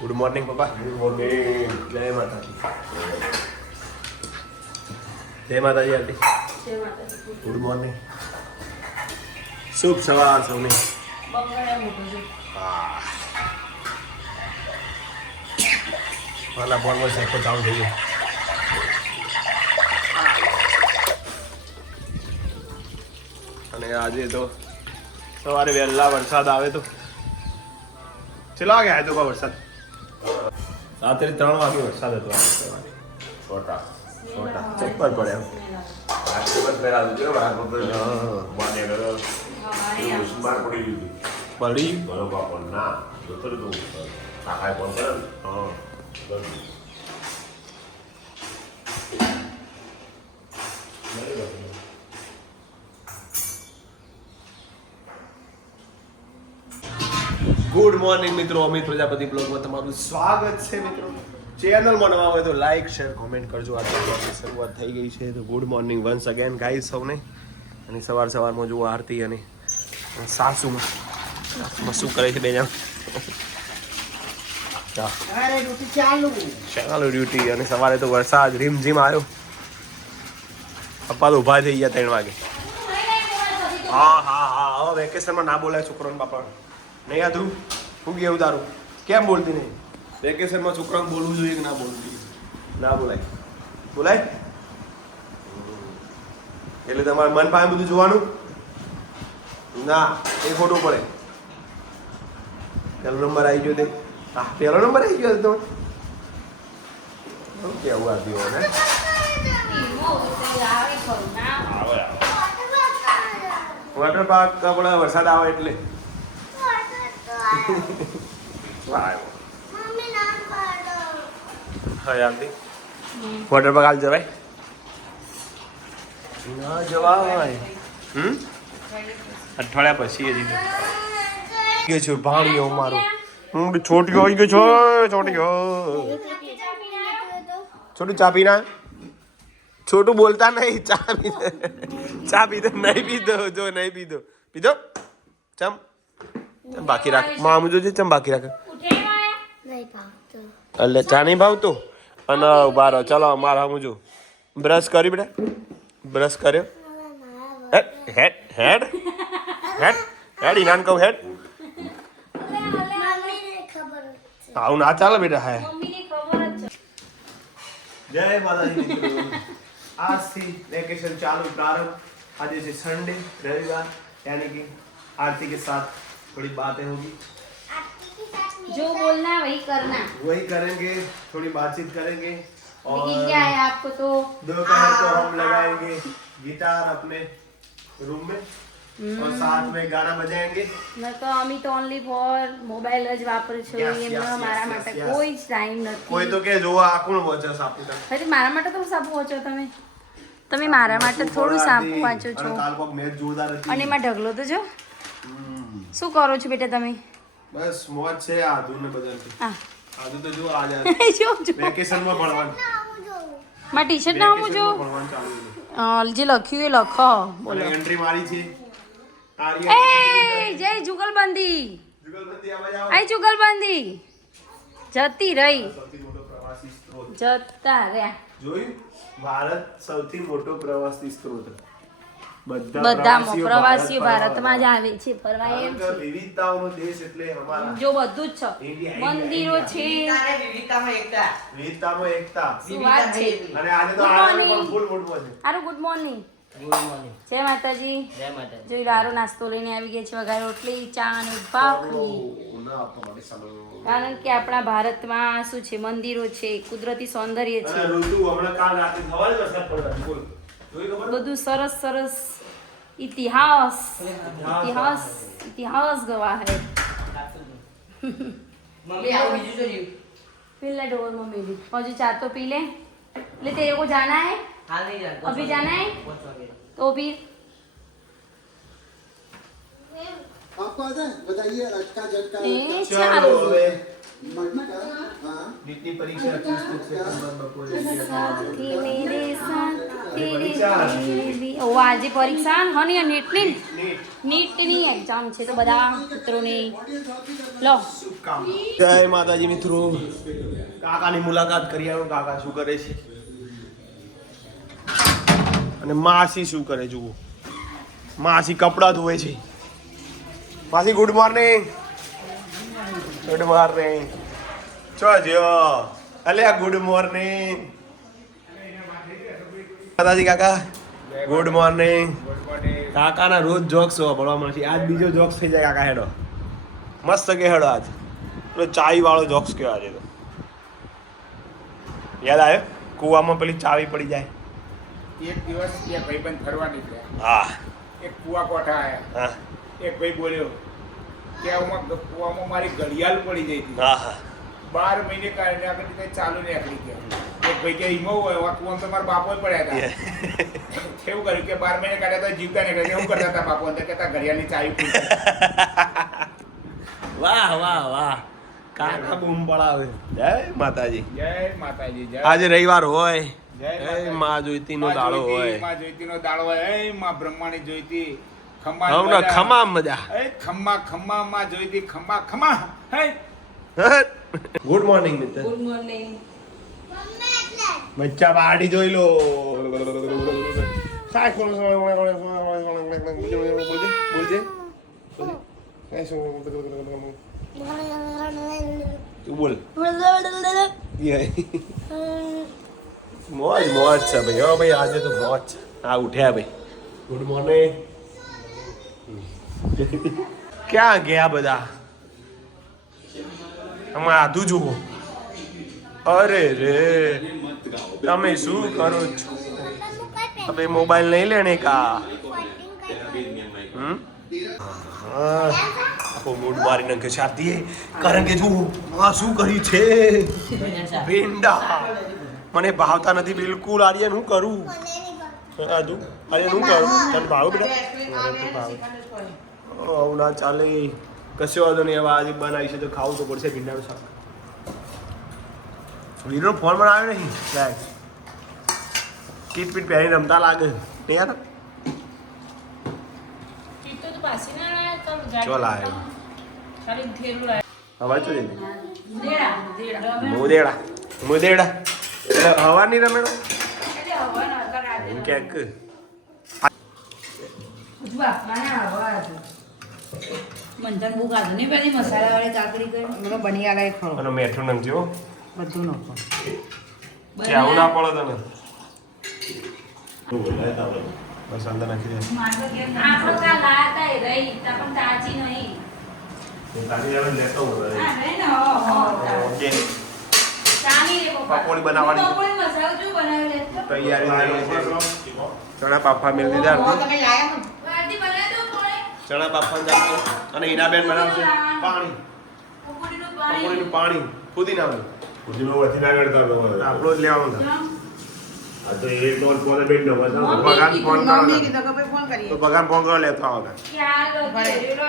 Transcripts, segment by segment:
Good morning પપ્પા good morning જય માતાજી જય માતાજી આંટી. ગુડ મોર્નિંગ શુભ સવાર સૌને બંગળા મોટું છે. મારા ફોનમાં સેકો ચાલુ થઈ ગયો અને આજે તો સવારે વહેલા વરસાદ આવે તો. ચલા વાગે આવ્યો તો વરસાદ? રાત્રે ત્રણ વાગે વરસાદ હતો. છોટા છોટા ચપ્પલ પડે એમ આખી પેલા જો બહાર તો હા. મને ગયો હા, અહીં આવ. ઉસ્માર પડી ગયું પડી બરોબર પણ ના જોતો તો કાકાએ ફોન કર્યો ને હા બરોબર. ગુડ મોર્નિંગ મિત્રો. અમિત પ્રજાપતિ બ્લોગમાં તમારું સ્વાગત છે મિત્રો. ચેનલમાં નવા હોય તો લાઈક શેર કોમેન્ટ કરજો. આજના બ્લોગની શરૂઆત થઈ ગઈ છે. તો ગુડ મોર્નિંગ વન્સ અગેન ગાઈ સૌને. અને સવાર સવારમાં જુઓ આરતી અને સાસુમાં. શું કરે છે બે ચાલુ. ડ્યુટી. અને સવારે તો વરસાદ રીમઝીમ આવ્યો. પપ્પા તો ઊભા થઈ ગયા ત્રણ વાગે. હા હા હા. હવે વેકેશનમાં ના બોલાય છોકરાને બાપા નહીં આધું હું કેવું તારું કેમ બોલતી નહીં? વેકેશનમાં છોકરાને બોલવું જોઈએ કે ના બોલવું જોઈએ ના બોલાય. બોલાય? એટલે તમારે મન પાસે બધું જોવાનું? ના એ ખોટું પડે. પહેલો નંબર આવી ગયો તે. હા પહેલો નંબર આવી ગયો તમે શું કેવું આપ્યું હવે. વોટર પાર્ક આપણે વરસાદ આવે એટલે. વોટર પાર્ક હાલ જવાય ના જવાય હમ અઠવાડિયા પછી હજી. ગયો છું ભાણિયો મારો હું છોટીઓ આવી ગયો છો છોટીઓ છોટું ચા પીના છોટું બોલતા નહીં ચા પીધો ચા પીધો નહીં પીધો જો નહીં પીધો પીધો ચમ बाकी रख। जो चम बाकी रख। अल्ले चाह नहीं भाव तू। तो। अना चलो मार हम ब्रश करी बेटा। ब्रश करियो। हेड। हेड। हेड हाँ, आज से संडे रविवार। यानी कि आरती के साथ थोड़ी बातें होगी जो बोलना वही करना वही करेंगे थोड़ी बातचीत करेंगे लेकिन और क्या है आपको तो दोपहर को हम लगाएंगे गिटार अपने रूम में और साथ में गाना बजाएंगे મેં તો અમી તો ઓનલી ફોર મોબાઈલ જ વાપરું છું Yes, yes, એમનો yes, મારા yes, માટે yes. કોઈ જ ટાઈમ કોઈ તો નથી કે જોવો આ કોણ વોચે સાપુતારા પછી મારા માટે તો સાપુ વાંચો તમે તમે મારા માટે થોડું સાપુ વાંચો છો અને કાલ કોક મેચ જોરદાર હતી અને એમાં ઢગલો તો જો હમ. શું કરો છો બેટા તમે? બસ મોજ છે આદુ ને બધાથી. આ આદુ તો જો આજ જો વેકેશનમાં ભણવાનું. માં ટી શર્ટ ના હું જો. જે લખ્યું એ લખો. બોલો. એન્ટ્રી મારી છે. એ જય જુગલબંધી. જુગલબંધી આઈ જુગલબંધી. જતી રહી. જતા રહ્યા. જોયું? ભારત સૌથી મોટો પ્રવાસી સ્ત્રોત. બધા બધા પ્રવાસીઓ ભારતમાં જ આવે. છે ફરવા એમ છે. વિવિધતાઓનો દેશ એટલે અમારા જો બધું જ છે. મંદિરો છે. વિવિધતામાં એકતા. વિવિધતામાં એકતા. વાત છે. અને આજે તો Good આનંદ morning. પણ ફૂલ મોટું છે. હારું ગુડ મોર્નિંગ જય માતાજી. જય માતાજી. જોઈ રારો નાસ્તો લઈને આવી ગયા છે વઘાર રોટલી ચા અને ભાખરી. કારણ કે આપણા ભારતમાં શું છે મંદિરો છે કુદરતી સૌંદર્ય છે. ઋતુ હમણાં કાલ રાતે થવા જ વરસાદ પડવાનો બોલ. જોઈ ખબર? બધું સરસ સરસ ઇતિહાસ ઇતિહાસ ઇતિહાસ ગવા હે મમ્મી આવું બીજું જોયું पीला डोर में मेरी और जो चाय तो पी ले ले तेरे को जाना है હાલ નહીં જાણતો अभी जाना है પાંચ વાગે तो फिर आपको आता है बताइए अटका झटका ए, ચાલો चालो હવે નીટની પરીક્ષા 30 સપ્ટેમ્બર બપોરે સાથી મેરે સાથ તેરે ઓ આજે પરીક્ષા હની નીટની નીટની એક્ઝામ છે તો બધા મિત્રોને લો. જય માતાજી મિત્રો. કાકાની મુલાકાત કરી આવ્યો કાકા શું કરે છે? અને માસી શું કરે જુઓ. માસી કપડાં ધોવે છે. માસી ગુડ મોર્નિંગ ગુડ મોર્નિંગ ચો જો અલ્યા ગુડ મોર્નિંગ દાદાજી કાકા ગુડ મોર્નિંગ કાકાના રોજ જોક્સ ભણવા મળશે આજ બીજો જોક્સ થઈ જાય કાકા હેડો. મસ્ત કે હેડો આજ. પેલો ચાવી વાળો જોક્સ કયો આજે તો. યાદ આવ્યો? કૂવામાં પેલી ચાવી પડી જાય. એક દિવસ બે ભાઈબંધ ફરવા નીકળ્યા. હા. એક કુવા કોઠા આવ્યા હા. એક ભાઈ બોલ્યો કે કુવામાં મારી ઘડિયાળ પડી જઈ હતી. હા હા. બાર મહિને કારણે આગળ કઈ ચાલુ નીકળી ગયા. એક ભાઈ કે ઈમો હોય કુવામાં તો મારા બાપો પડ્યા હતા કેવું કર્યું કે બાર મહિને કાઢ્યા તો જીવતા નીકળે એવું કરતા હતા બાપો. અંદર કહેતા ઘડિયાળની ચાવી વાહ વાહ વાહ. કાકા બૂમ પડાવે. જય માતાજી. જય માતાજી જય. આજે રવિવાર હોય. જય માં જોઈતી નો દાડો જોઈતી, હોય. માં જોઈતીનો દાડો હોય. એ માં બ્રહ્માની જોઈતી. ખમા ખમા મજા. એ ખમ્મા ખમ્મા માં જોઈતી ખમ્મા ખમા. હે? ગુડ મોર્નિંગ મિત્ર ગુડ મોર્નિંગ બચ્ચા બાડી જોઈ લો સાય ખોલો બોલજે બોલજે તું બોલ મોજ મોજ છે ભાઈ હો ભાઈ આજે તો મોજ છે હા ઉઠ્યા ભાઈ ગુડ મોર્નિંગ ક્યાં ગયા બધા આમાં આધું જુઓ. અરે રે. તમે શું કરો છો? તમે મોબાઈલ નહીં લેને કા આખો મૂડ મારી નાખે છે આરતીએ કારણ કે જુઓ આ શું કરી છે? ભીંડા. મને ભાવતા નથી બિલકુલ આર્યન હું કરું? આદુ આર્યન હું કરું? તને ભાવ બેટા? ભાવ. આવું ના ચાલે. કશો વાંધો નહીં હવે આજે બનાવી છે તો ખાવું તો પડશે ભીંડાનું શાક. વીરનો ફોન પણ આવ્યો નહીં સાહેબ કીટ પીટ પહેરીને રમતા લાગે. નહીં યાર ચો લાયો? હવા ચો મુદેડા મુદેડા. હવા નહીં રમેડો ક્યાંક? મંથન બહુ કાઢું નહીં પેલી મસાલા વાળી કાકડી કરી મને બની આલે ખરો. અને મેઠું નાખજો બધું નાખો કે આવું ના પડે તને? બસ અંદર નાખી દે. આપણો કા લાતા એ રહી તા પણ તાજી નહીં. તારી આવે લેતો હું હા રહી ને હો હો ઓકે. પકોડી બનાવવાની. તૈયારી ચણા પાપા મેળ દીધા. તમે લાયા ને વારતી બનાવી દો કોણે ચણા પાપા જાતો અને ઈનાબેન બનાવશે. પાણી. પકોડીનું પાણી. પાણી. પુદીનાનું ઉજીનો વથી ના કરતા તો આપણો જ લેવાનું આ તો એ તો કોને બેન નો બતાવો. ભગવાન ફોન કરો મમ્મી કીધું કે ભાઈ ફોન કરીએ. તો ભગવાન ફોન કરો લેતો આવો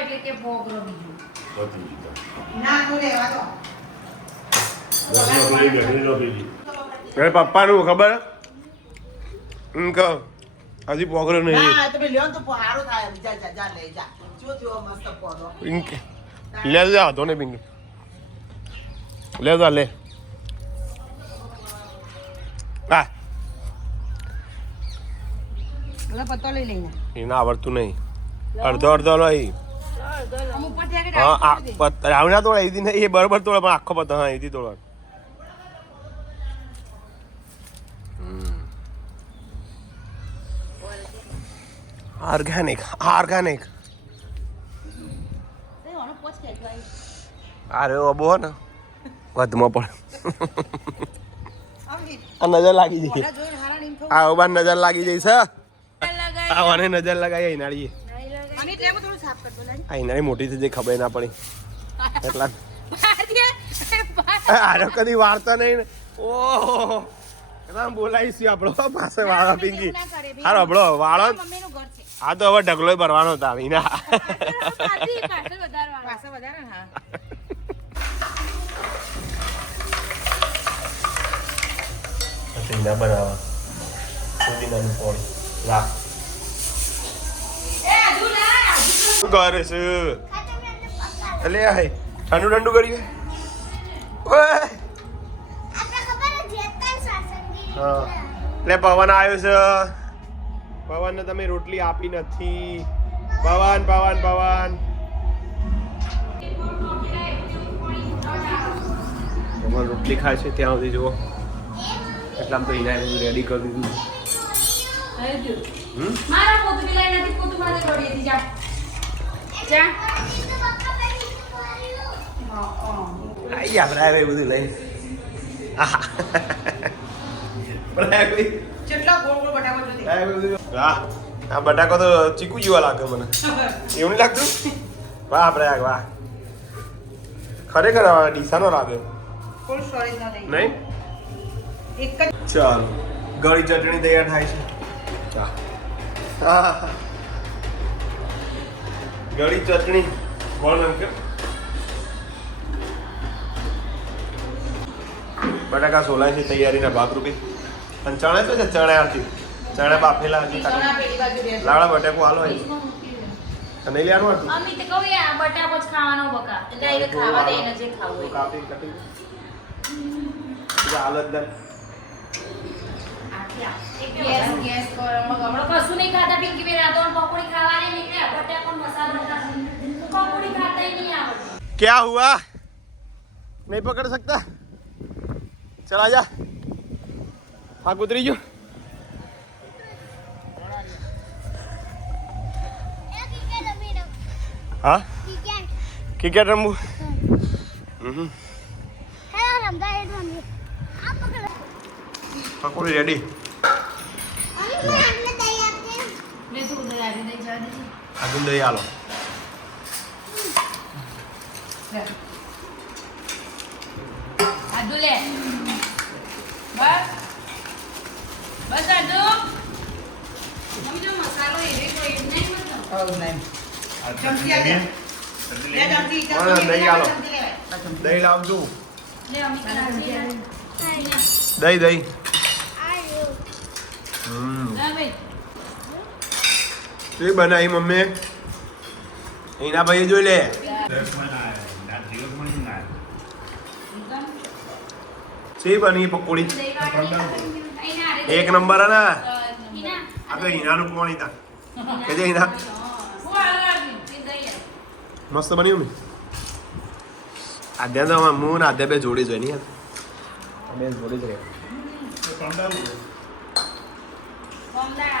એટલે કે ભોગરો બીજું. વધી ના તું વધી અરે પપ્પાનું ખબર? કહો. હજી પોગરો નહીં. તમે લ્યો તો સારું થાય. જા જા જા લઈ જા. જો જો મસ્ત પોદો એમ લે જા ધોને પિંગ લે જા લે. હા લે પત્તો લઈ લઈને એને આવડતું નહીં. અડધો અડધો લઈ હા આ રાખી દે. પત રાવણા નહીં એ બરોબર તોડે પણ આખો પત્તો હા એથી તોડે ઓર્ગેનિક ઓર્ગેનિક. અરે હો ને. વધમાં પણ. આ નજર લાગી જઈ. આ ઓબાન નજર લાગી જઈ છે લગાઈ નજર લગાવી. આ ઈનાળી મોટી થઈ જઈ ખબર ના પડી. એટલા. આરો કદી વાર્તા નહીં ને. ઓહો. બોલાવીશું આપણો પાસે વાળો પિંકી. હારો આપણો વાળો. મમ્મીનું ઘર છે. આ તો હવે ઢગલો ભરવાનો હતા વિના. રીંગણા બનાવવા. શું કરે અલે હાય ઠંડુ ઠંડુ કર્યું ઓય! લે પવન આવ્યું છે. પવનને તમે રોટલી આપી નથી. પવન પવન પવન. પવન રોટલી ખાય છે ત્યાં સુધી જુઓ. એટલામાં તો એના બધું રેડી કરી દીધું. બધું લઈ. આહા. કેટલા ગોળ ગોળ બટાકો જોતી વાહ આ બટાકો તો ચીકુ જેવા લાગે મને. એવું નહીં લાગતું? વાહ પ્રયાગ વાહ. ખરેખર ડીસાનો લાગે નહીં? એક જ ચાલો ગળી ચટણી તૈયાર થાય છે. ગળી ચટણી કોણ એમ બટાકા સોલાય છે તૈયારીના ભાગરૂપે. અને ચણા શું છે ચણા આથી ચણા બાફેલા હજી ચણા પેલી બાજુ રહે છે. લાવડા બટાકો હાલો અહીં નહીં લેવાનું હતું અમિત કહું યા બટાકો જ ખાવાનો બકા એટલે એને ખાવા દે એને જે ખાવું હોય કાપી કટિંગ હાલ જ દે ગેસ ગેસ કરો હમણાં કશું નહીં ખાતા પિંકી બેન આ તો પકોડી ખાવાની નીકળ્યા બટાકો ને મસાલો પકોડી ખાતા નહીં આવડે क्या हुआ नहीं पकड़ सकता चला जा હા ઉતરી ગયો હા ક્રિકેટ રમવું પકોડી રેડી આગળ દહીં આલો આદુ લે દહીં લાવજો. લે અમી કરાજી દહીં દહીં. હમ. શું બનાવી મમ્મી? એના ભાઈ જોઈ લે. શી બની પકોડી? એક નંબર હે ને? આ તો હીરાનું પોણી તા કે જે હીરા હું આલાવી તે દહીં મસ્ત બન્યું ને? આદ્યા તો હું ને આદ્યા બે જોડી જોઈ નહીં બે જોડી જ રહે બોમ્બા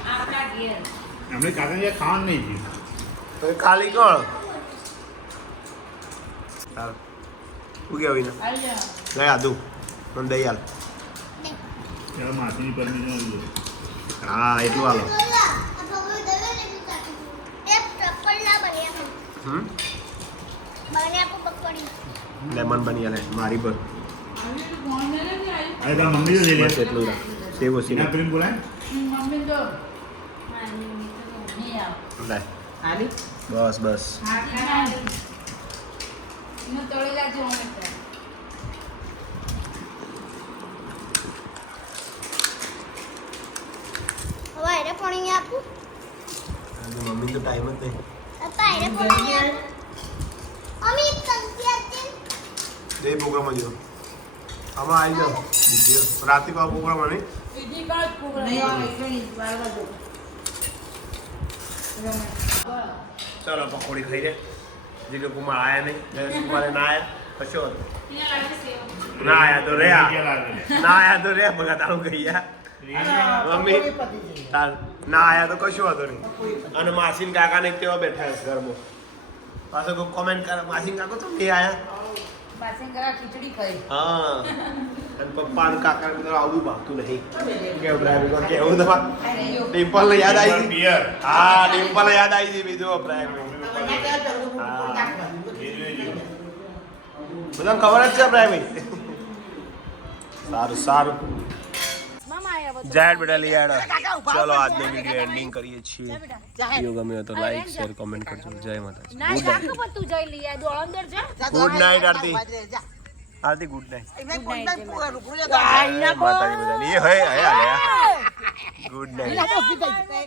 આપણા ઘેર એમને કાકા ખાવાનું નહીં તો એ ખાલી કોણ? ચાલ શું કહેવાય ને આવી જા લઈ આદુ મને દઈ હાલ હા એટલું હાલો હમ? લેમન બની હાલે મારી પર. એટલું મમ્મી તો જઈ લે. બસ ઓછી એના બોલાય મમ્મી તો નહીં. એનો અમે ટાઈમ જ નહીં પ્રોગ્રામ જ આમાં આવી જાઓ. બીજે રાતે કા પ્રોગ્રામ નહીં? બીજી કાળ પ્રોગ્રામ નહીં આવે, નહીં, બાર વાગે. ચાલો પકોડી ખાઈ રે જે કે કુમાર આયા નહીં. જયેશ કુમારે ના આયા? કશો હતો ના આયા તો રે આ. લાગે ના આયા તો રે બગા તારું કહી મમ્મી. તાર. ના આયા તો કશું વાંધો નહીં. અને માસીન કાકા ને તેવા બેઠા છે ઘરમાં. પાછો કોઈ કોમેન્ટ કરે માસીન કાકો તો કે આયા? ખીચડી ખાઈ. હા. અને પપ્પા અને કાકા ને આવું ભાગતું નહીં. કેવું કેવું ડિમ્પલ ને યાદ આવી હા ડિમ્પલ યાદ આવી ગઈ બીજું અભિપ્રાય બધાને ખબર જ છે અભિપ્રાય સારું સારું જાહેર બેટા લઈ આડો ચલો આજનો વીડિયો એન્ડિંગ કરીએ છીએ વીડિયો ગમ્યો તો લાઈક શેર કોમેન્ટ કરજો જય માતાજી ગુડ જા, આરતી. આરતી ગુડ નાઈટ માતાજી બધાની એ હે હે હે ગુડ નાઇટ